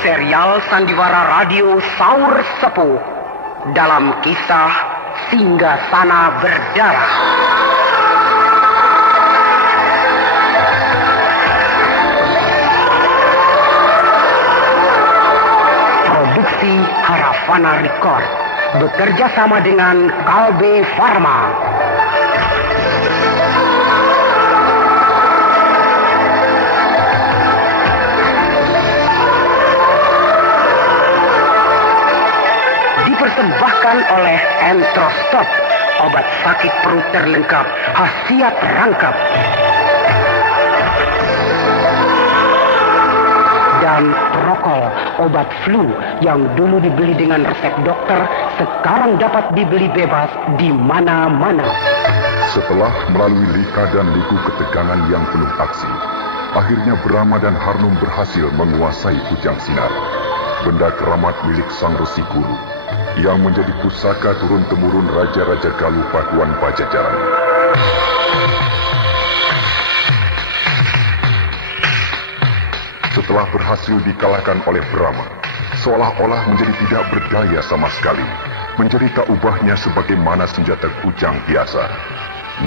serial sandiwara radio Saur Sepuh dalam kisah Singgasana Berdarah. Produksi Haravana Record bekerja sama dengan Kalbe Farma. Dipersembahkan oleh Entrostop, obat sakit perut terlengkap, khasiat rangkap. Dan Prokol, obat flu yang dulu dibeli dengan resep dokter, sekarang dapat dibeli bebas di mana-mana. Setelah melalui lika dan liku ketegangan yang penuh aksi, akhirnya Brahma dan Harnum berhasil menguasai Kujang Sinar, benda keramat milik Sang Resi Guru, yang menjadi pusaka turun-temurun Raja-Raja Galuh Pakuan Pajajaran. Setelah berhasil dikalahkan oleh Brahma, seolah-olah menjadi tidak berdaya sama sekali, menjadi tak ubahnya sebagaimana senjata kujang biasa.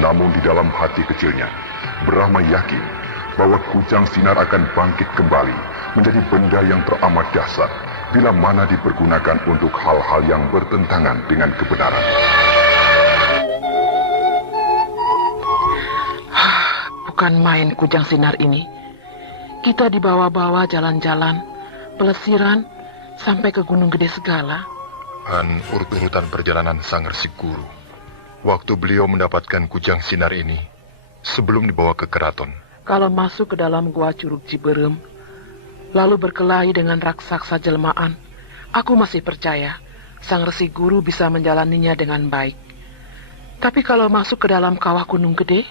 Namun di dalam hati kecilnya, Brahma yakin bahwa Kujang Sinar akan bangkit kembali menjadi benda yang teramat dahsyat bila mana dipergunakan untuk hal-hal yang bertentangan dengan kebenaran. Bukan main Kujang Sinar ini. Kita dibawa-bawa jalan-jalan, pelesiran, sampai ke Gunung Gede segala. Han urut-urutan perjalanan Sang Resi Guru. Waktu beliau mendapatkan Kujang Sinar ini, sebelum dibawa ke keraton. Kalau masuk ke dalam gua Curug Ciberem, lalu berkelahi dengan raksasa jelmaan, aku masih percaya Sang Resi Guru bisa menjalaninya dengan baik. Tapi kalau masuk ke dalam kawah Gunung Gede,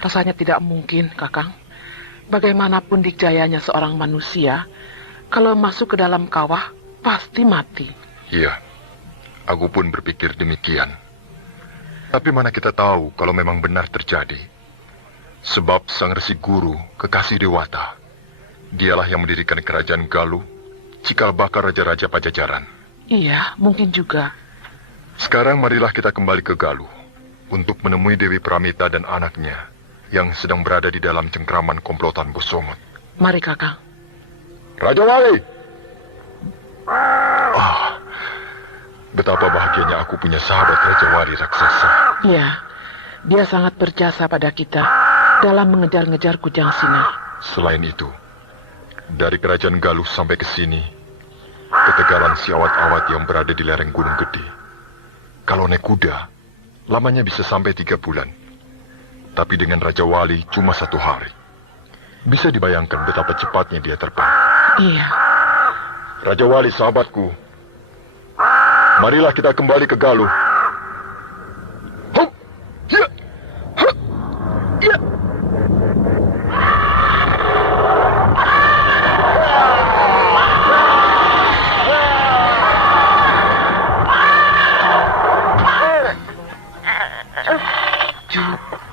rasanya tidak mungkin, Kakang. Bagaimanapun dikjayanya seorang manusia, kalau masuk ke dalam kawah, pasti mati. Iya, aku pun berpikir demikian. Tapi mana kita tahu kalau memang benar terjadi. Sebab Sang Resi Guru, kekasih Dewata, dialah yang mendirikan kerajaan Galuh, cikal bakal raja-raja Pajajaran. Iya, mungkin juga. Sekarang marilah kita kembali ke Galuh untuk menemui Dewi Pramita dan anaknya yang sedang berada di dalam cengkraman komplotan Bosomot. Mari, Kakang. Raja Wali! Betapa bahagianya aku punya sahabat Raja Wali raksasa. Iya, dia sangat berjasa pada kita dalam mengejar-ngejar Kujang Sinar. Selain itu, dari kerajaan Galuh sampai ke sini, ketegalan si awat-awat yang berada di lereng Gunung Gede. Kalau naik kuda, lamanya bisa sampai 3 bulan. Tapi dengan Raja Wali cuma 1 hari. Bisa dibayangkan betapa cepatnya dia terbang. Iya. Raja Wali, sahabatku, marilah kita kembali ke Galuh. Hup! Ya! Hup! Ya!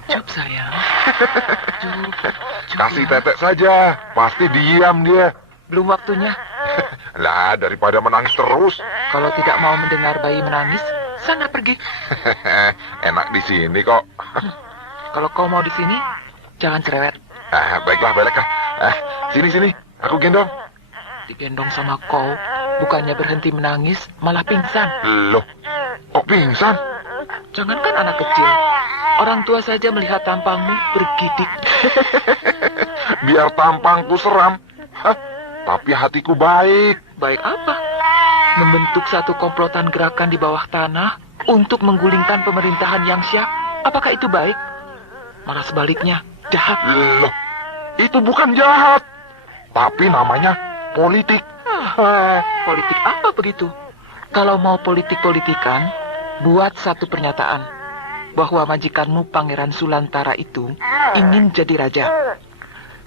Cup sayang. Kasih tetek saja, pasti diam dia. Belum waktunya. Lah, daripada menangis terus. Kalau tidak mau mendengar bayi menangis, sana pergi. Enak di sini kok. Kalau kau mau di sini, jangan cerewet. Baiklah. Sini, aku gendong. Digendong sama kau, bukannya berhenti menangis, malah pingsan. Loh, kok pingsan? Jangankan anak kecil, orang tua saja melihat tampangmu bergidik. Biar tampangku seram. Tapi hatiku baik. Baik apa? Membentuk satu komplotan gerakan di bawah tanah untuk menggulingkan pemerintahan yang syah. Apakah itu baik? Malah sebaliknya, jahat. Loh, itu bukan jahat. Tapi namanya politik. Politik apa begitu? Kalau mau politik-politikan, buat satu pernyataan bahwa majikanmu Pangeran Sulantara itu ingin jadi raja.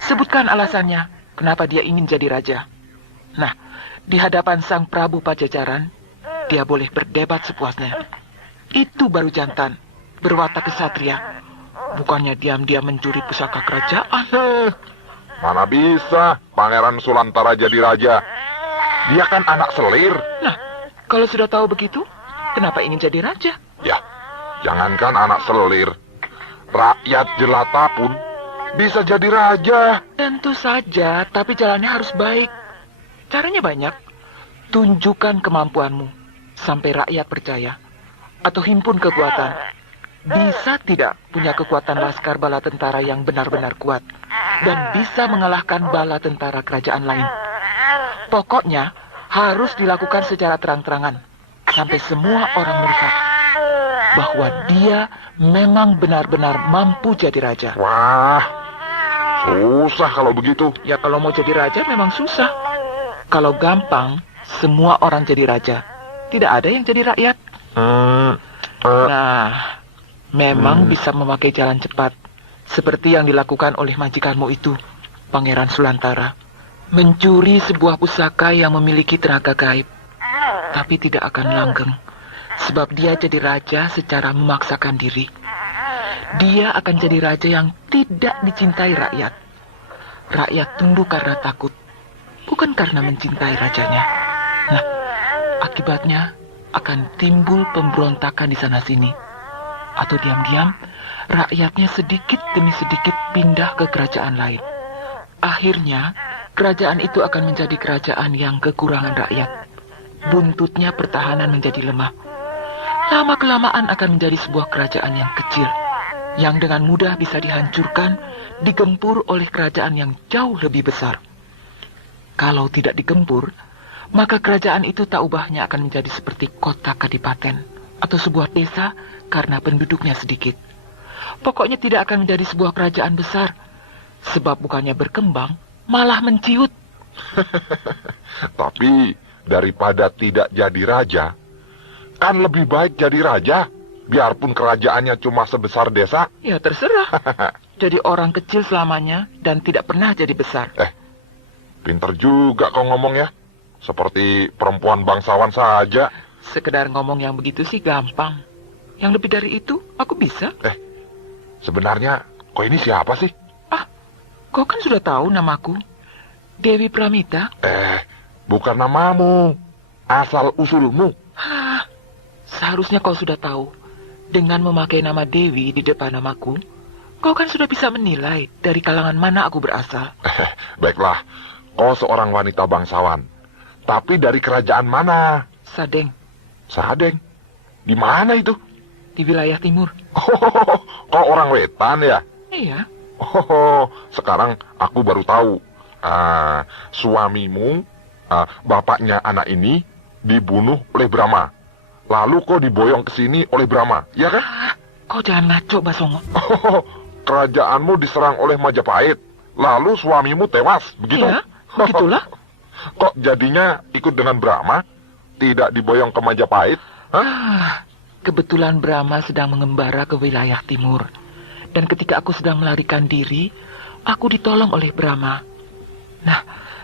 Sebutkan alasannya kenapa dia ingin jadi raja. Nah, di hadapan Sang Prabu Pajajaran, dia boleh berdebat sepuasnya. Itu baru jantan, berwatak kesatria. Bukannya diam-diam mencuri pusaka kerajaan. Mana bisa Pangeran Sulantara jadi raja? Dia kan anak selir. Nah, kalau sudah tahu begitu, kenapa ingin jadi raja? Ya, jangankan anak selir, rakyat jelata pun bisa jadi raja. Tentu saja, tapi jalannya harus baik. Caranya banyak. Tunjukkan kemampuanmu sampai rakyat percaya. Atau himpun kekuatan. Bisa tidak punya kekuatan laskar bala tentara yang benar-benar kuat. Dan bisa mengalahkan bala tentara kerajaan lain. Pokoknya harus dilakukan secara terang-terangan. Sampai semua orang melihat bahwa dia memang benar-benar mampu jadi raja. Wah, susah kalau begitu. Ya kalau mau jadi raja memang susah. Kalau gampang, semua orang jadi raja. Tidak ada yang jadi rakyat. Nah, memang bisa memakai jalan cepat. Seperti yang dilakukan oleh majikanmu itu, Pangeran Sulantara. Mencuri sebuah pusaka yang memiliki tenaga gaib. Tapi tidak akan langgeng. Sebab dia jadi raja secara memaksakan diri. Dia akan jadi raja yang tidak dicintai rakyat. Rakyat tunduk karena takut. Bukan karena mencintai rajanya. Nah, akibatnya akan timbul pemberontakan di sana-sini. Atau diam-diam, rakyatnya sedikit demi sedikit pindah ke kerajaan lain. Akhirnya, kerajaan itu akan menjadi kerajaan yang kekurangan rakyat. Buntutnya pertahanan menjadi lemah. Lama-kelamaan akan menjadi sebuah kerajaan yang kecil, yang dengan mudah bisa dihancurkan, digempur oleh kerajaan yang jauh lebih besar. Kalau tidak digempur, maka kerajaan itu tak ubahnya akan menjadi seperti kota kadipaten atau sebuah desa karena penduduknya sedikit. Pokoknya tidak akan menjadi sebuah kerajaan besar, sebab bukannya berkembang, malah menciut. Tapi daripada tidak jadi raja, kan lebih baik jadi raja, biarpun kerajaannya cuma sebesar desa. Ya terserah. Jadi orang kecil selamanya dan tidak pernah jadi besar. Pinter juga kau ngomong ya. Seperti perempuan bangsawan saja. Sekedar ngomong yang begitu sih gampang. Yang lebih dari itu, aku bisa. Sebenarnya kau ini siapa sih? Kau kan sudah tahu namaku. Dewi Pramita. Bukan namamu. Asal usulmu. Seharusnya kau sudah tahu. Dengan memakai nama Dewi di depan namaku, kau kan sudah bisa menilai dari kalangan mana aku berasal. Baiklah, kau seorang wanita bangsawan. Tapi dari kerajaan mana? Sadeng. Sadeng? Di mana itu? Di wilayah timur. Kau orang Wetan ya? Iya. Sekarang aku baru tahu. Suamimu, bapaknya anak ini, dibunuh oleh Brahma. Lalu kau diboyong ke sini oleh Brahma, ya kan? Kau jangan ngaco, Basongo. Kerajaanmu diserang oleh Majapahit. Lalu suamimu tewas, begitu? Iya, begitulah. Kok jadinya ikut dengan Brahma? Tidak diboyong ke Majapahit? Kebetulan Brahma sedang mengembara ke wilayah timur. Dan ketika aku sedang melarikan diri, aku ditolong oleh Brahma. Nah,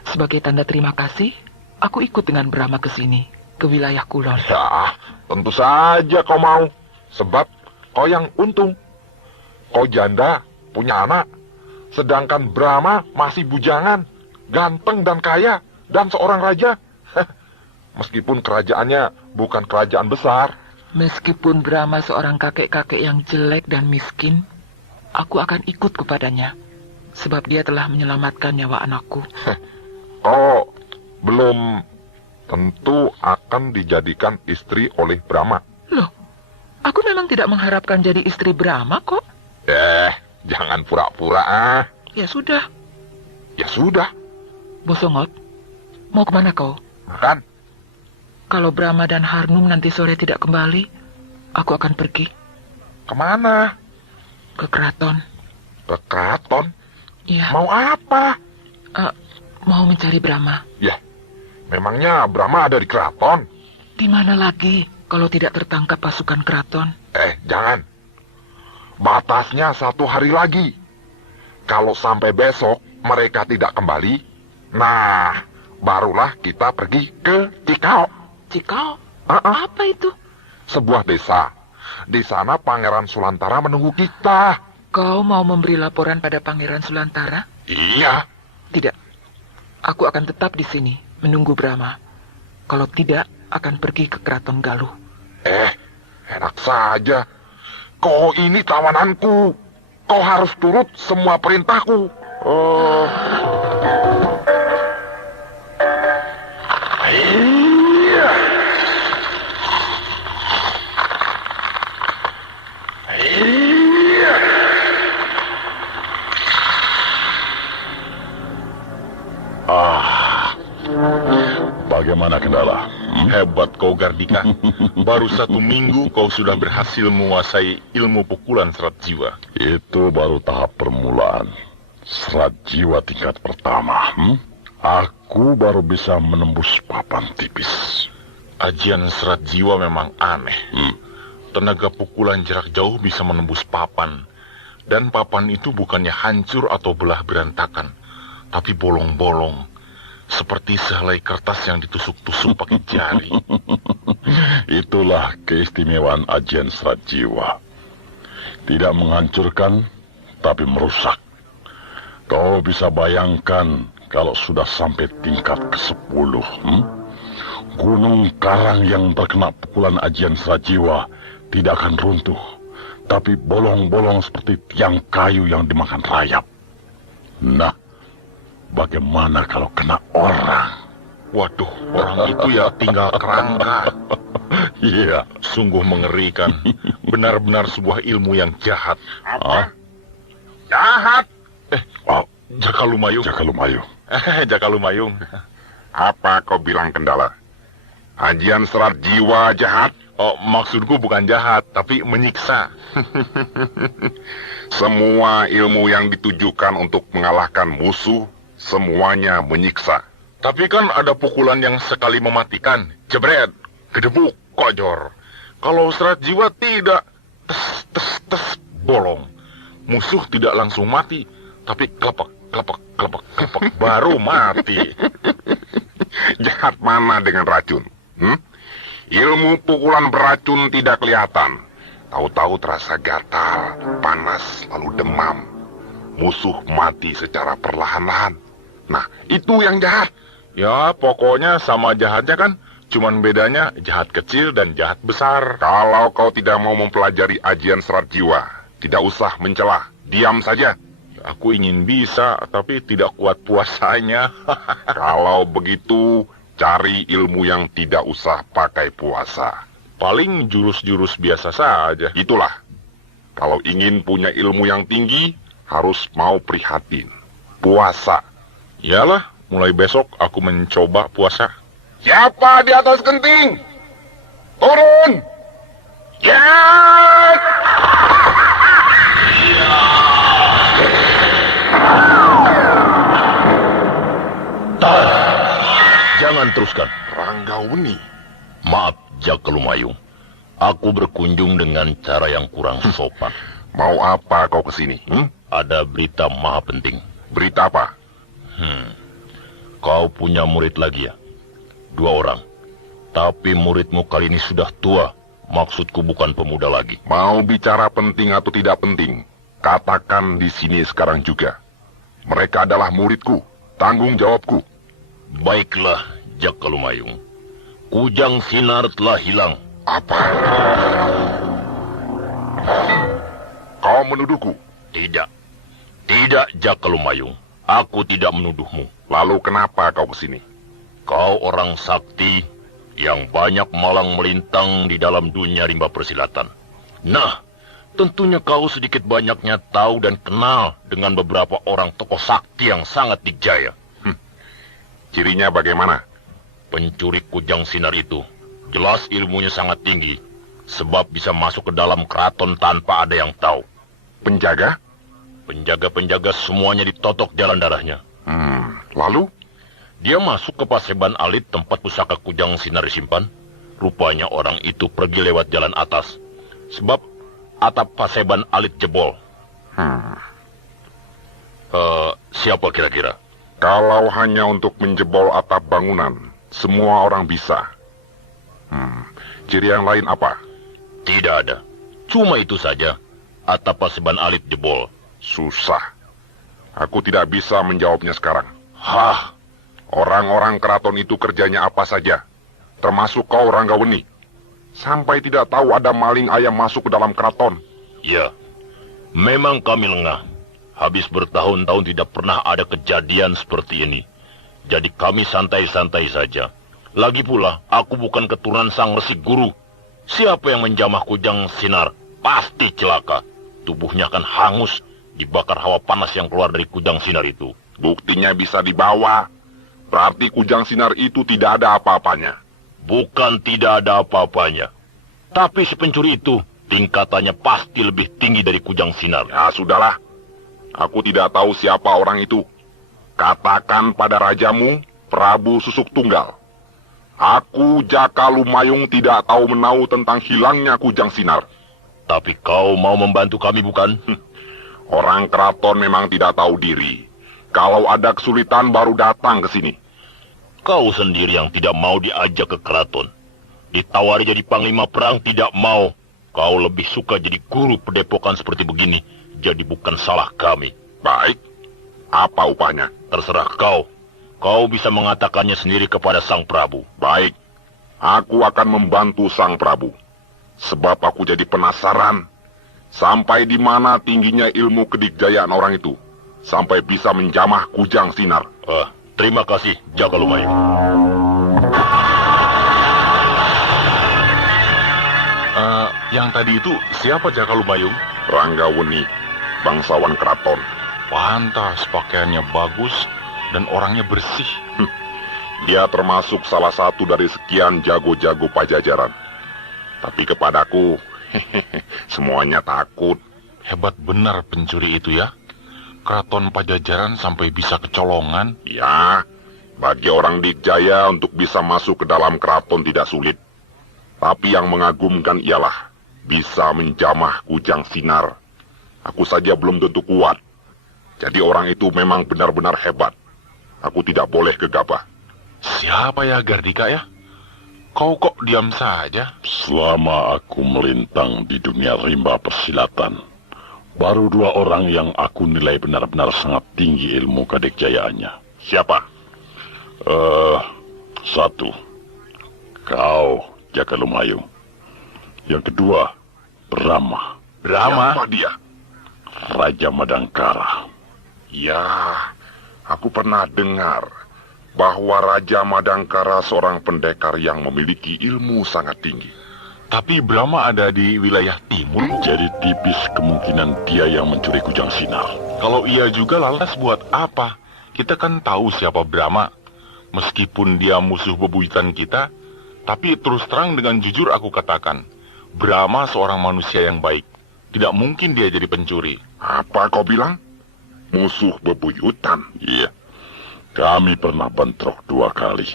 sebagai tanda terima kasih, aku ikut dengan Brahma ke sini, ke wilayah Kulon. Ya, tentu saja kau mau. Sebab kau yang untung. Kau janda, punya anak. Sedangkan Brahma masih bujangan, ganteng dan kaya, dan seorang raja. Meskipun kerajaannya bukan kerajaan besar. Meskipun Brahma seorang kakek-kakek yang jelek dan miskin, aku akan ikut kepadanya. Sebab dia telah menyelamatkan nyawa anakku. Kau belum tentu akan dijadikan istri oleh Brahma. Loh, aku memang tidak mengharapkan jadi istri Brahma kok. Jangan pura-pura. Ya sudah. Ya sudah. Bosongot, mau kemana kau? Makan. Kalau Brahma dan Harnum nanti sore tidak kembali, aku akan pergi. Kemana? Ke keraton. Ke keraton? Iya. Mau apa? Mau mencari Brahma. Ya, memangnya Brahma ada di keraton? Di mana lagi kalau tidak tertangkap pasukan keraton? Jangan. Batasnya 1 hari lagi. Kalau sampai besok mereka tidak kembali, nah, barulah kita pergi ke Cikau. Cikau? Apa itu? Sebuah desa. Di sana Pangeran Sulantara menunggu kita. Kau mau memberi laporan pada Pangeran Sulantara? Iya. Tidak. Aku akan tetap di sini, menunggu Brahma. Kalau tidak, akan pergi ke keraton Galuh. Enak saja. Kau ini tawananku. Kau harus turut semua perintahku. Iya. Iya. Bagaimana Kendala? Hebat kau, Gardika. Baru 1 minggu kau sudah berhasil menguasai ilmu pukulan serat jiwa. Itu baru tahap permulaan. Serat jiwa tingkat pertama. Aku baru bisa menembus papan tipis. Ajian serat jiwa memang aneh. Tenaga pukulan jarak jauh bisa menembus papan. Dan papan itu bukannya hancur atau belah berantakan, tapi bolong-bolong. Seperti sehelai kertas yang ditusuk-tusuk pakai jari. Itulah keistimewaan ajian serat jiwa. Tidak menghancurkan, tapi merusak. Kau bisa bayangkan kalau sudah sampai tingkat ke-10. Gunung karang yang terkena pukulan ajian serat jiwa tidak akan runtuh, tapi bolong-bolong seperti tiang kayu yang dimakan rayap. Nah, bagaimana kalau kena orang? Waduh, orang itu ya tinggal kerangka. Iya. Sungguh mengerikan. Benar-benar sebuah ilmu yang jahat. Jahat. Jakalumayung. Jakalumayung. Jakalumayung. Apa kau bilang Kendala? Ajian serat jiwa jahat? Oh, maksudku bukan jahat, tapi menyiksa. Semua ilmu yang ditujukan untuk mengalahkan musuh, semuanya menyiksa. Tapi kan ada pukulan yang sekali mematikan. Jebret, gedebuk, kojor. Kalau serat jiwa tidak. Tes, bolong. Musuh tidak langsung mati, tapi klepek, baru mati. Jahat mana dengan racun? Ilmu pukulan beracun tidak kelihatan. Tahu-tahu terasa gatal, panas, lalu demam. Musuh mati secara perlahan-lahan. Nah, itu yang jahat. Ya, pokoknya sama jahatnya kan. Cuman bedanya jahat kecil dan jahat besar. Kalau kau tidak mau mempelajari ajian serat jiwa, tidak usah mencelah. Diam saja. Aku ingin bisa, tapi tidak kuat puasanya. Kalau begitu, cari ilmu yang tidak usah pakai puasa. Paling jurus-jurus biasa saja. Itulah. Kalau ingin punya ilmu yang tinggi, harus mau prihatin. Puasa. Yalah, mulai besok aku mencoba puasa. Siapa di atas genting? Turun! Ya! Jangan teruskan. Ranggauni. Maaf, Jakalumayung. Aku berkunjung dengan cara yang kurang sopan. Mau apa kau kesini? Ada berita maha penting. Berita apa? Kau punya murid lagi ya? 2 orang. Tapi muridmu kali ini sudah tua. Maksudku bukan pemuda lagi. Mau bicara penting atau tidak penting? Katakan di sini sekarang juga. Mereka adalah muridku. Tanggung jawabku. Baiklah, Jakalumayung. Kujang Sinar telah hilang. Apa? Kau menuduhku? Tidak. Tidak, Jakalumayung. Aku tidak menuduhmu. Lalu kenapa kau kesini? Kau orang sakti yang banyak malang melintang di dalam dunia rimba persilatan. Nah, tentunya kau sedikit banyaknya tahu dan kenal dengan beberapa orang tokoh sakti yang sangat dijaya. Cirinya bagaimana? Pencuri kujang sinar itu jelas ilmunya sangat tinggi, sebab bisa masuk ke dalam keraton tanpa ada yang tahu. Penjaga? Penjaga-penjaga semuanya ditotok jalan darahnya. Lalu? Dia masuk ke Paseban Alit tempat pusaka kujang sinar disimpan. Rupanya orang itu pergi lewat jalan atas, sebab atap Paseban Alit jebol. Siapa kira-kira? Kalau hanya untuk menjebol atap bangunan, semua orang bisa. Ciri yang lain apa? Tidak ada. Cuma itu saja. Atap Paseban Alit jebol. Susah. Aku tidak bisa menjawabnya sekarang. Hah, orang-orang keraton itu kerjanya apa saja, termasuk kau Ranggaweni. Sampai tidak tahu ada maling ayam masuk ke dalam keraton. Ya, memang kami lengah. Habis bertahun-tahun tidak pernah ada kejadian seperti ini. Jadi kami santai-santai saja. Lagi pula, aku bukan keturunan sang resi guru. Siapa yang menjamah kujang sinar, pasti celaka. Tubuhnya akan hangus, dibakar hawa panas yang keluar dari kujang sinar itu. Buktinya bisa dibawa. Berarti kujang sinar itu tidak ada apa-apanya. Bukan tidak ada apa-apanya. Tapi si pencuri itu, tingkatannya pasti lebih tinggi dari kujang sinar. Ya sudahlah. Aku tidak tahu siapa orang itu. Katakan pada rajamu, Prabu Susuk Tunggal. Aku Jaka Lumayung tidak tahu menau tentang hilangnya kujang sinar. Tapi kau mau membantu kami, bukan? Orang keraton memang tidak tahu diri. Kalau ada kesulitan baru datang ke sini. Kau sendiri yang tidak mau diajak ke keraton. Ditawari jadi panglima perang tidak mau. Kau lebih suka jadi guru padepokan seperti begini. Jadi bukan salah kami. Baik. Apa upahnya? Terserah kau. Kau bisa mengatakannya sendiri kepada Sang Prabu. Baik. Aku akan membantu Sang Prabu. Sebab aku jadi penasaran. Sampai di mana tingginya ilmu kedikjayaan orang itu. Sampai bisa menjamah kujang sinar. Terima kasih, Jaka Lumayung. Yang tadi itu siapa Jaka Lumayung? Ranggaweni, bangsawan keraton. Pantas pakaiannya bagus dan orangnya bersih. Dia termasuk salah satu dari sekian jago-jago Pajajaran. Tapi kepadaku, semuanya takut. Hebat benar pencuri itu ya. Keraton Pajajaran sampai bisa kecolongan. Ya, bagi orang Dikjaya untuk bisa masuk ke dalam keraton tidak sulit. Tapi yang mengagumkan ialah bisa menjamah kujang sinar. Aku saja belum tentu kuat. Jadi orang itu memang benar-benar hebat. Aku tidak boleh gegabah. Siapa ya Gardika ya? Kau kok diam saja? Selama aku melintang di dunia rimba persilatan, baru 2 orang yang aku nilai benar-benar sangat tinggi ilmu kadekjayaannya. Siapa? 1. Kau, Jaka Lumayung. Yang kedua, Brahma. Siapa dia? Raja Madangkara. Ya, aku pernah dengar bahwa Raja Madangkara seorang pendekar yang memiliki ilmu sangat tinggi. Tapi Brahma ada di wilayah timur. Jadi tipis kemungkinan dia yang mencuri kujang sinar. Kalau iya juga lantas buat apa? Kita kan tahu siapa Brahma. Meskipun dia musuh bebuyutan kita, tapi terus terang dengan jujur aku katakan, Brahma seorang manusia yang baik. Tidak mungkin dia jadi pencuri. Apa kau bilang? Musuh bebuyutan? Iya. Kami pernah bentrok 2 kali.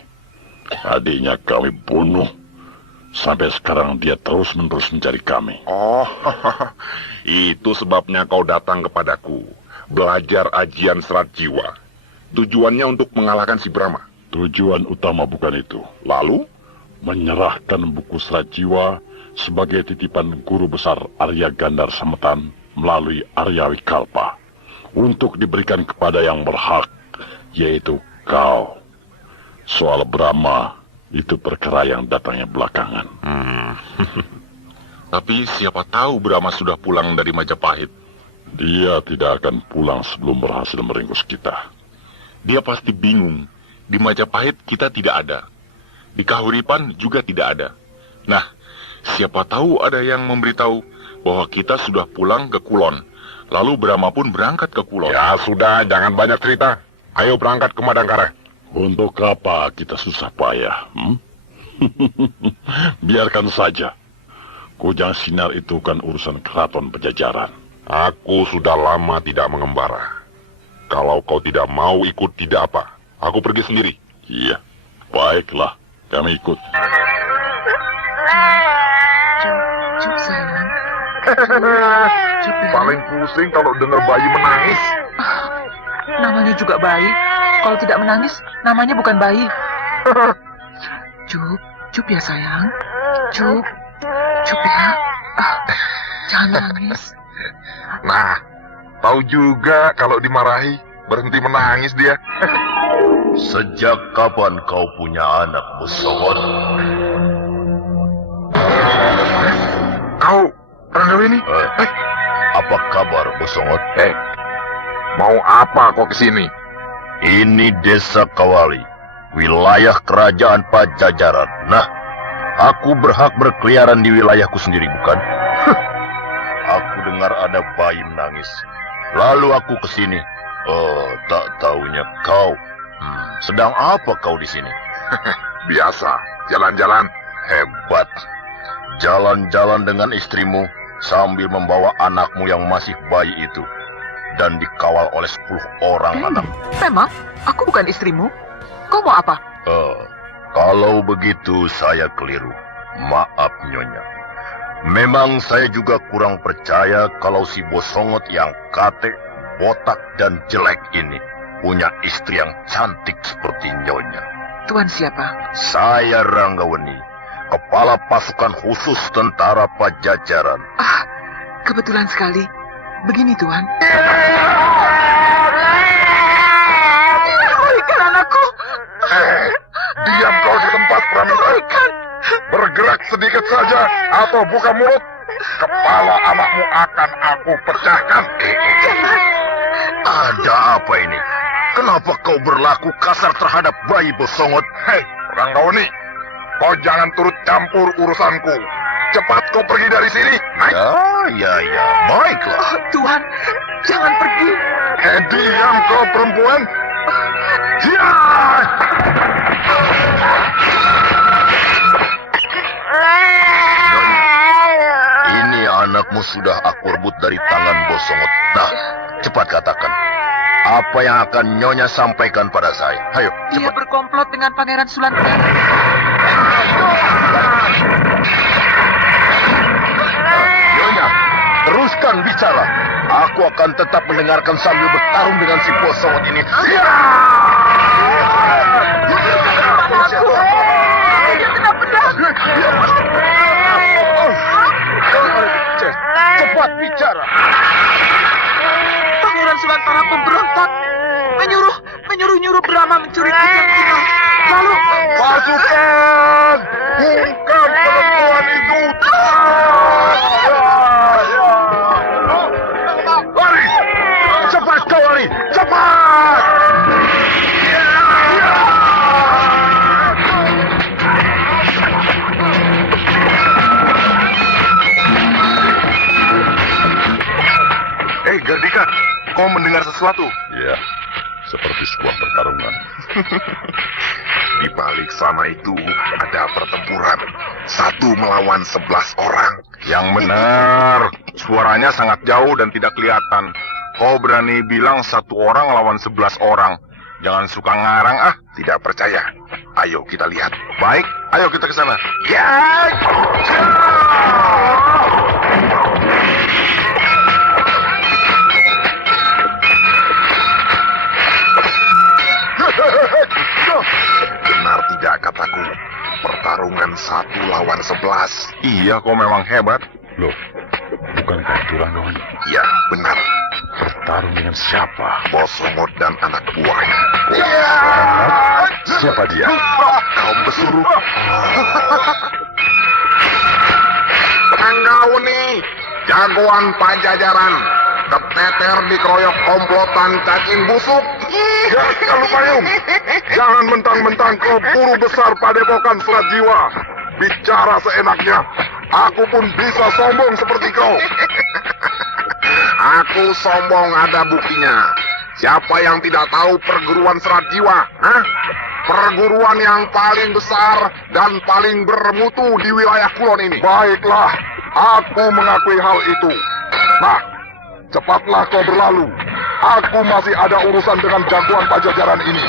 Adiknya kami bunuh. Sampai sekarang dia terus-menerus mencari kami. Oh, itu sebabnya kau datang kepadaku. Belajar ajian serat jiwa. Tujuannya untuk mengalahkan si Brahma. Tujuan utama bukan itu. Lalu? Menyerahkan buku serat jiwa sebagai titipan guru besar Arya Gandar Sametan melalui Arya Wikalpa. Untuk diberikan kepada yang berhak, yaitu kau. Soal Brahma, itu perkara yang datangnya belakangan. Tapi siapa tahu Brahma sudah pulang dari Majapahit. Dia tidak akan pulang sebelum berhasil meringkus kita. Dia pasti bingung. Di Majapahit kita tidak ada. Di Kahuripan juga tidak ada. Nah, siapa tahu ada yang memberitahu bahwa kita sudah pulang ke Kulon. Lalu Brahma pun berangkat ke Kulon. Ya sudah, jangan banyak cerita. Ayo berangkat ke Madangkara. Untuk apa kita susah payah? Biarkan saja. Kujang sinar itu kan urusan keraton Pajajaran. Aku sudah lama tidak mengembara. Kalau kau tidak mau ikut, tidak apa. Aku pergi sendiri. Iya, baiklah. Kami ikut. Cup sayang. Paling pusing kalau dengar bayi menangis. Namanya juga bayi. Kalau tidak menangis, namanya bukan bayi. Cup ya sayang. Cup ya. Jangan nangis. Nah, tahu juga kalau dimarahi, berhenti menangis dia. Sejak kapan kau punya anak, Bosongot? Kau, Ranggawini? Apa kabar, Bosongot? Mau apa kau kesini? Ini desa Kawali, wilayah kerajaan Pajajaran. Nah, aku berhak berkeliaran di wilayahku sendiri, bukan? Aku dengar ada bayi menangis. Lalu aku kesini. Oh, tak taunya kau. Sedang apa kau di sini? Biasa, jalan-jalan. Hebat. Jalan-jalan dengan istrimu sambil membawa anakmu yang masih bayi itu. Dan dikawal oleh 10 orang anak. Memang, aku bukan istrimu. Kau mau apa? Kalau begitu saya keliru. Maaf, Nyonya. Memang saya juga kurang percaya kalau si Bosongot yang kate, botak, dan jelek ini punya istri yang cantik seperti Nyonya. Tuan siapa? Saya Ranggawini, kepala pasukan khusus tentara Pajajaran. Kebetulan sekali. Begini, Tuan. Berikan anakku. Diam kau di tempat, Pramila. Bergerak sedikit saja atau buka mulut, kepala anakmu akan aku pecahkan. Ada apa ini? Kenapa kau berlaku kasar terhadap bayi Bosongot? Hei, Ranggawini, kau jangan turut campur urusanku. Cepat kau pergi dari sini. Ya, baiklah. Tuhan, jangan pergi. Diam kau perempuan. Ya! Ini anakmu sudah aku rebut dari tangan Bosongot. Nah, cepat katakan. Apa yang akan Nyonya sampaikan pada saya? Ayo, Dia cepat. berkomplot dengan Pangeran Sulantara. Nyonya, teruskan bicara. Aku akan tetap mendengarkan sambil bertarung dengan si Bosongot ini. Ya! Dia kena pedang. Cepat bicara. Pangeran Sulantara pemberontak. Menyuruh Brahma mencuri kucing kita. Lalu Pasukan! Bungkam perempuan itu! Lari! Cepat kau lari! Cepat! Gardika, kau mendengar sesuatu? Ya, seperti sebuah pertarungan. Di balik sana itu ada pertempuran. 1 melawan 11 orang. Yang benar. Suaranya sangat jauh dan tidak kelihatan. Kau berani bilang 1 orang lawan 11 orang. Jangan suka ngarang, tidak percaya. Ayo kita lihat. Baik, ayo kita ke sana. Ya! Benar tidak kataku? Pertarungan 1 lawan 11. Iya, kau memang hebat. Loh, bukankah itu Ranggawini? Iya, benar. Bertarung dengan siapa? Bosongot dan anak buahnya. Siapa dia? Kaum pesuruh. Ranggawini, jagoan Pajajaran. Keteter dikeroyok komplotan cacing busuk. Ya, kalau payung. Jangan mentang-mentang kau guru besar Padepokan Serat Jiwa. Bicara seenaknya. Aku pun bisa sombong seperti kau. Aku sombong ada buktinya. Siapa yang tidak tahu perguruan Serat Jiwa? Perguruan yang paling besar dan paling bermutu di wilayah Kulon ini. Baiklah, aku mengakui hal itu. Nah, cepatlah kau berlalu. Aku masih ada urusan dengan jagoan Pajajaran ini.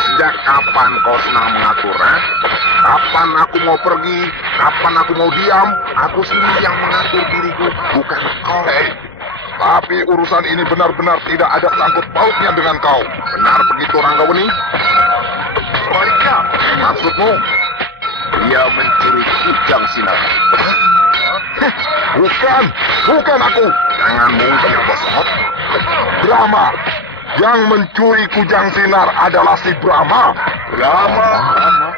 Sejak kapan kau senang mengatur, Kapan aku mau pergi, kapan aku mau diam, aku sendiri yang mengatur diriku, bukan kau. Tapi urusan ini benar-benar tidak ada sangkut pautnya dengan kau. Benar begitu, Ranggawini? Sebaliknya, maksudmu? Dia mencuri kujang sinar. Bukan aku. Jangan mungkir, Bosongot. Brahma, Yang mencuri kujang sinar adalah si Brahma. Brahma?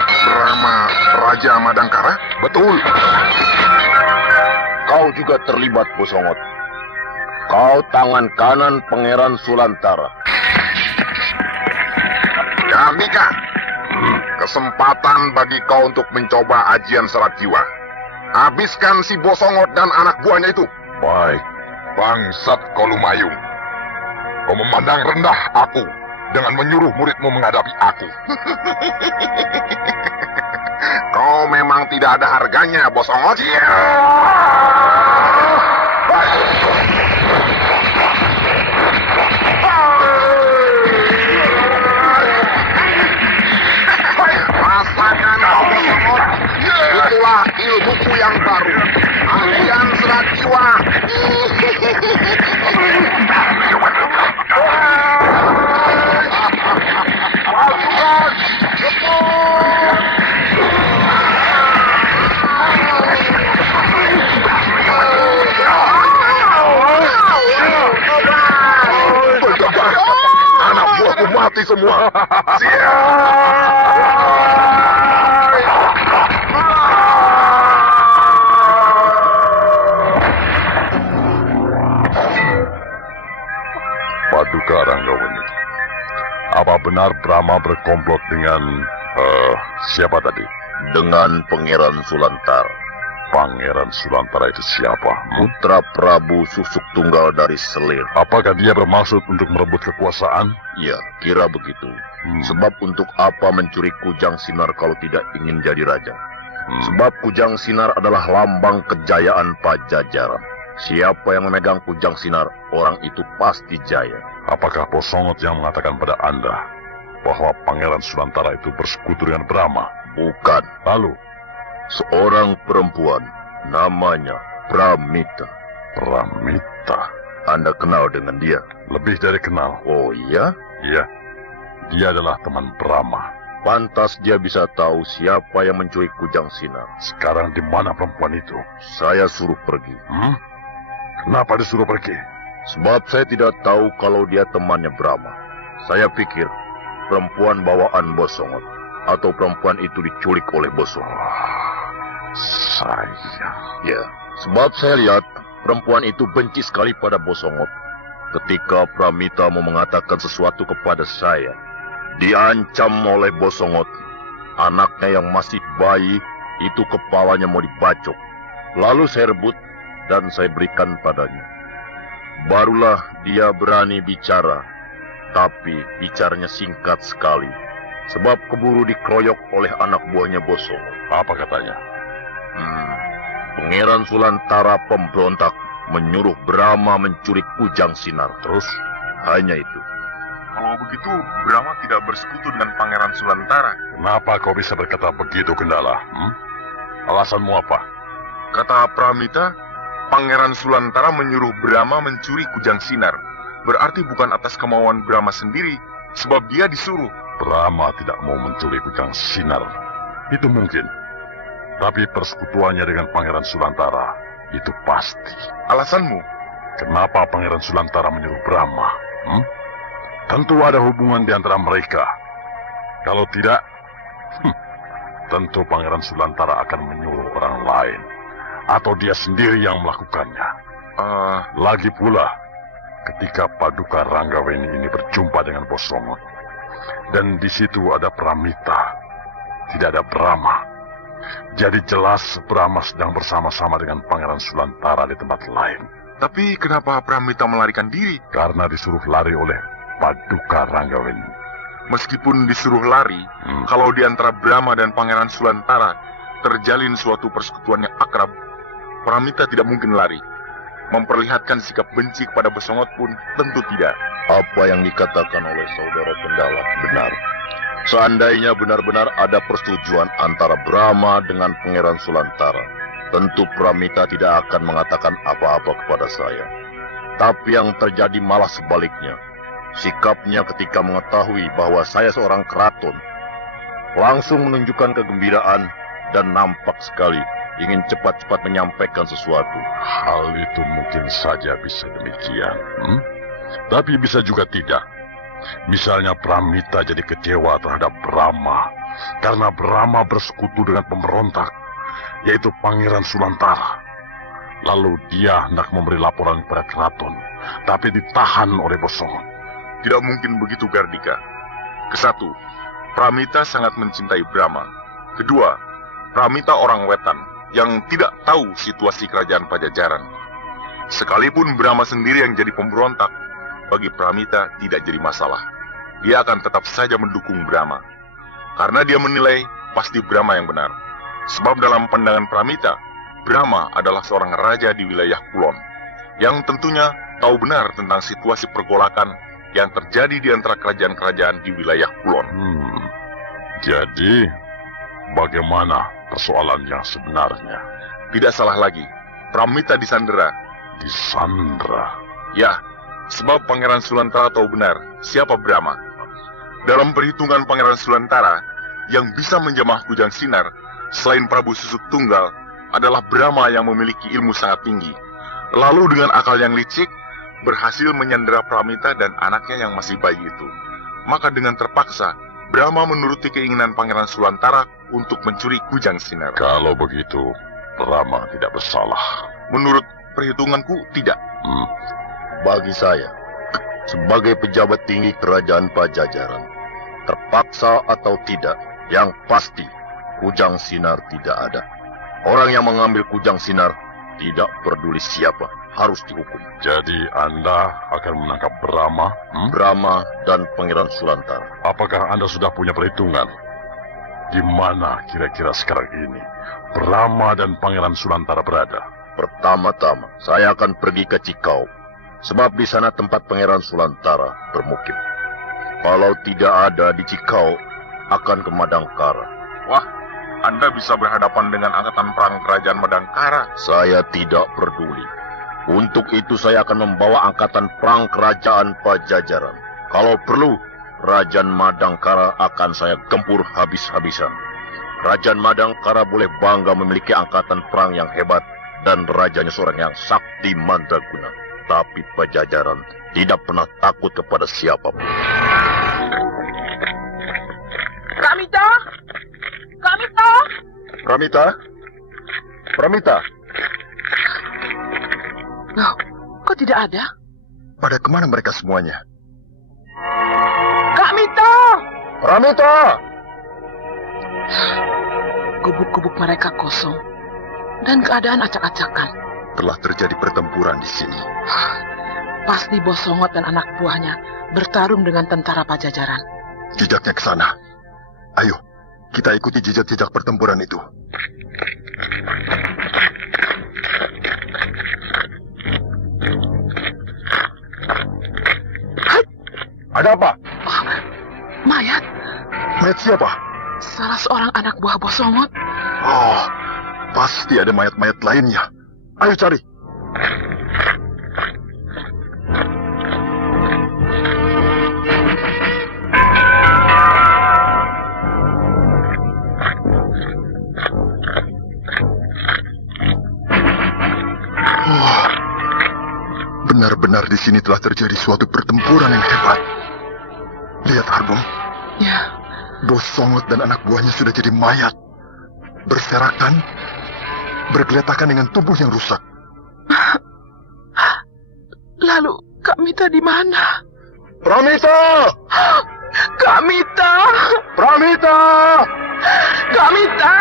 Brahma, Raja Madangkara? Betul. Kau juga terlibat, Bosongot. Kau tangan kanan Pangeran Sulantara. Karnika, kesempatan bagi kau untuk mencoba ajian serat jiwa. Habiskan si Bosongot dan anak buahnya itu. Baik. Bangsat Kolumayung. Kau memandang rendah aku dengan menyuruh muridmu menghadapi aku. Kau memang tidak ada harganya, Bosongot. Rasakan kau, Bosongot. Itulah ilmuku yang baru. Ajian serat jiwa. Pasukan, berdebar. Anak buahku mati semua. Paduka Ranggawani, apa benar Brahma berkomplot dengan siapa tadi? Dengan Pangeran Sulantara. Pangeran Sulantara itu siapa? Putra Prabu Susuk Tunggal dari Selir. Apakah dia bermaksud untuk merebut kekuasaan? Ya, kira begitu. Sebab untuk apa mencuri kujang sinar kalau tidak ingin jadi raja? Sebab kujang sinar adalah lambang kejayaan Pajajaran. Siapa yang memegang kujang sinar, orang itu pasti jaya. Apakah Bosongot yang mengatakan pada Anda bahwa Pangeran Sulantara itu bersekutu dengan Brahma? Bukan. Lalu? Seorang perempuan, namanya Pramita. Pramita? Anda kenal dengan dia? Lebih dari kenal. Oh iya? Iya. Dia adalah teman Brahma. Pantas dia bisa tahu siapa yang mencuri kujang sinar. Sekarang di mana perempuan itu? Saya suruh pergi. Kenapa disuruh pergi? Sebab saya tidak tahu kalau dia temannya Brahma. Saya pikir perempuan bawaan Bosongot atau perempuan itu diculik oleh Bosongot. Ya, sebab saya lihat perempuan itu benci sekali pada Bosongot. Ketika Pramita mau mengatakan sesuatu kepada saya, diancam oleh Bosongot. Anaknya yang masih bayi itu kepalanya mau dibacok. Lalu saya rebut dan saya berikan padanya. Barulah dia berani bicara, tapi bicaranya singkat sekali. Sebab keburu dikeroyok oleh anak buahnya Bosongot. Apa katanya? Pangeran Sulantara pemberontak menyuruh Brahma mencuri kujang sinar. Terus? Hanya itu. Kalau begitu, Brahma tidak bersekutu dengan Pangeran Sulantara. Kenapa kau bisa berkata begitu, Kendala? Alasanmu apa? Kata Pramita, Pangeran Sulantara menyuruh Brahma mencuri kujang sinar. Berarti bukan atas kemauan Brahma sendiri, sebab dia disuruh. Brahma tidak mau mencuri kujang sinar. Itu mungkin. Tapi persekutuannya dengan Pangeran Sulantara, itu pasti. Alasanmu? Kenapa Pangeran Sulantara menyuruh Brahma? Tentu ada hubungan di antara mereka. Kalau tidak, tentu Pangeran Sulantara akan menyuruh orang lain. Atau dia sendiri yang melakukannya. Lagi pula, ketika Paduka Ranggaweni ini berjumpa dengan Bosongot, dan di situ ada Pramita, tidak ada Brahma. Jadi jelas Brahma sedang bersama-sama dengan Pangeran Sulantara di tempat lain. Tapi kenapa Pramita melarikan diri? Karena disuruh lari oleh Paduka Ranggaweni. Meskipun disuruh lari, kalau di antara Brahma dan Pangeran Sulantara terjalin suatu persekutuan yang akrab, Pramita tidak mungkin lari. Memperlihatkan sikap benci kepada Bosongot pun tentu tidak. Apa yang dikatakan oleh saudara Kendala benar. Seandainya benar-benar ada persetujuan antara Brahma dengan Pangeran Sulantara, tentu Pramita tidak akan mengatakan apa-apa kepada saya. Tapi yang terjadi malah sebaliknya. Sikapnya ketika mengetahui bahwa saya seorang keraton, langsung menunjukkan kegembiraan dan nampak sekali ingin cepat-cepat menyampaikan sesuatu. Hal itu mungkin saja bisa demikian. Tapi bisa juga tidak. Misalnya Pramita jadi kecewa terhadap Brahma karena Brahma bersekutu dengan pemberontak, yaitu Pangeran Sulantara. Lalu dia hendak memberi laporan kepada keraton, tapi ditahan oleh Bosongot. Tidak mungkin begitu, Gardika. Kesatu, Pramita sangat mencintai Brahma. Kedua, Pramita orang wetan yang tidak tahu situasi kerajaan Pajajaran. Sekalipun Brahma sendiri yang jadi pemberontak, bagi Pramita tidak jadi masalah. Dia akan tetap saja mendukung Brahma. Karena dia menilai pasti Brahma yang benar. Sebab dalam pandangan Pramita, Brahma adalah seorang raja di wilayah Kulon, yang tentunya tahu benar tentang situasi pergolakan yang terjadi di antara kerajaan-kerajaan di wilayah Kulon. Jadi, bagaimana persoalannya sebenarnya? Tidak salah lagi, Pramita disandera. Disandra? Ya, sebab Pangeran Sulantara tahu benar siapa Brahma. Dalam perhitungan Pangeran Sulantara, yang bisa menjamah kujang sinar selain Prabu Susut Tunggal adalah Brahma yang memiliki ilmu sangat tinggi. Lalu dengan akal yang licik, berhasil menyandera Pramita dan anaknya yang masih bayi itu. Maka dengan terpaksa, Brahma menuruti keinginan Pangeran Sulantara untuk mencuri kujang sinar. Kalau begitu, Brahma tidak bersalah. Menurut perhitunganku, tidak. Bagi saya, sebagai pejabat tinggi kerajaan Pajajaran, terpaksa atau tidak, yang pasti, kujang sinar tidak ada. Orang yang mengambil kujang sinar, tidak peduli siapa, harus dihukum. Jadi Anda akan menangkap Brahma? Brahma dan Pangeran Sulantara. Apakah Anda sudah punya perhitungan? Di mana kira-kira sekarang ini Brahma dan Pangeran Sulantara berada? Pertama-tama, saya akan pergi ke Cikau, sebab di sana tempat Pangeran Sulantara bermukim. Kalau tidak ada di Cikau, akan ke Madangkara. Wah, Anda bisa berhadapan dengan angkatan perang kerajaan Madangkara. Saya tidak peduli. Untuk itu saya akan membawa angkatan perang kerajaan Pajajaran. Kalau perlu, Kerajaan Madangkara akan saya gempur habis-habisan. Kerajaan Madangkara boleh bangga memiliki angkatan perang yang hebat dan rajanya seorang yang sakti mandraguna. Tapi Pajajaran tidak pernah takut kepada siapapun. Pramita! Pramita! Pramita? Pramita? Loh, kok tidak ada? Pada kemana mereka semuanya? Kak Mita! Pramita! Gubuk-gubuk mereka kosong dan keadaan acak-acakan. Telah terjadi pertempuran di sini. Pasti Bosongot dan anak buahnya bertarung dengan tentara Pajajaran. Jejaknya ke sana. Ayo, kita ikuti jejak-jejak pertempuran itu. Ada apa? Oh, mayat. Mayat siapa? Salah seorang anak buah Bosongot. Oh, pasti ada mayat-mayat lainnya. Ayo cari. Benar-benar di sini telah terjadi suatu pertempuran yang hebat. Lihat, Harbung. Ya. Bosongot dan anak buahnya sudah jadi mayat. Berserakan, bergeletakan dengan tubuh yang rusak. Lalu, Kak Mita di mana? Pramita! Kak Mita! Pramita! Kak Mita!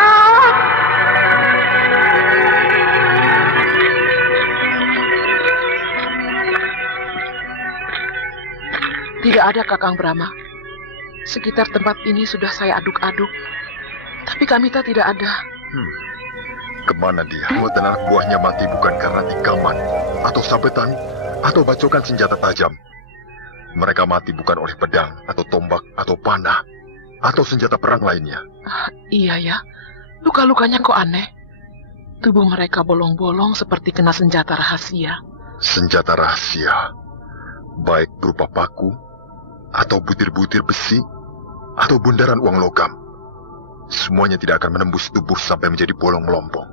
Tidak ada Kakang Brahma. Sekitar tempat ini sudah saya aduk-aduk. Tapi Kak Mita tidak ada. Kemana dia? Dan anak buahnya mati bukan karena tikaman, atau sabetan, atau bacokan senjata tajam. Mereka mati bukan oleh pedang, atau tombak, atau panah, atau senjata perang lainnya. Iya ya, luka-lukanya kok aneh. Tubuh mereka bolong-bolong seperti kena senjata rahasia. Senjata rahasia, baik berupa paku, atau butir-butir besi, atau bundaran uang logam. Semuanya tidak akan menembus tubuh sampai menjadi bolong melompong,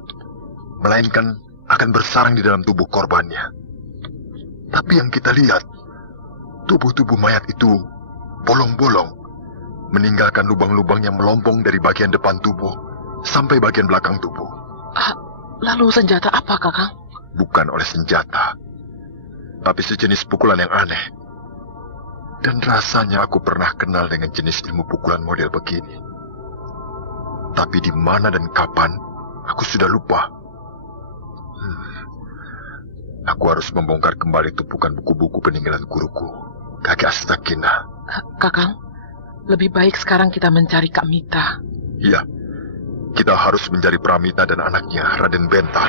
melainkan akan bersarang di dalam tubuh korbannya. Tapi yang kita lihat, tubuh-tubuh mayat itu bolong-bolong, meninggalkan lubang-lubang yang melompong dari bagian depan tubuh sampai bagian belakang tubuh. Lalu senjata apa, Kakang? Bukan oleh senjata, tapi sejenis pukulan yang aneh. Dan rasanya aku pernah kenal dengan jenis ilmu pukulan model begini. Tapi di mana dan kapan, aku sudah lupa. Aku harus membongkar kembali tumpukan buku-buku peninggalan guruku, Kakek Astakina. Kakang, lebih baik sekarang kita mencari Kak Mita. Iya, kita harus mencari Pramita dan anaknya, Raden Benta.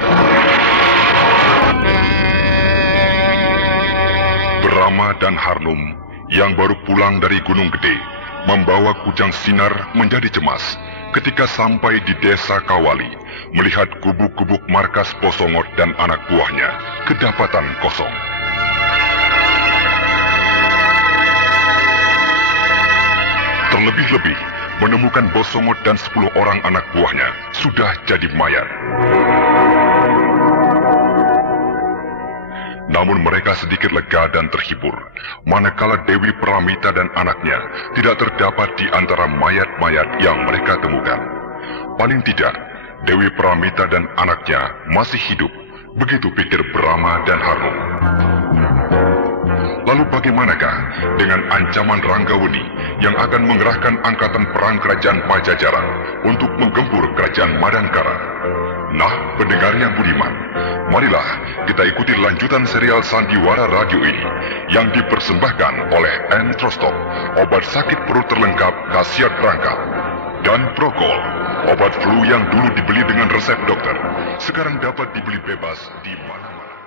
Brahma dan Harnum yang baru pulang dari Gunung Gede membawa Kujang Sinar menjadi cemas ketika sampai di desa Kawali melihat gubuk-gubuk markas Posongot dan anak buahnya kedapatan kosong. Terlebih-lebih menemukan Bosongot dan 10 orang anak buahnya sudah jadi mayat. Namun mereka sedikit lega dan terhibur, manakala Dewi Pramita dan anaknya tidak terdapat di antara mayat-mayat yang mereka temukan. Paling tidak, Dewi Pramita dan anaknya masih hidup, begitu pikir Brahma dan Harnum. Lalu bagaimanakah dengan ancaman Ranggaweni yang akan mengerahkan angkatan perang kerajaan Pajajaran untuk menggempur kerajaan Madangkara? Nah, pendengar yang budiman, marilah kita ikuti lanjutan serial Sandiwara Radio ini yang dipersembahkan oleh Entrostop, obat sakit perut terlengkap khasiat berangkat, dan Prokol, obat flu yang dulu dibeli dengan resep dokter, sekarang dapat dibeli bebas di mana-mana.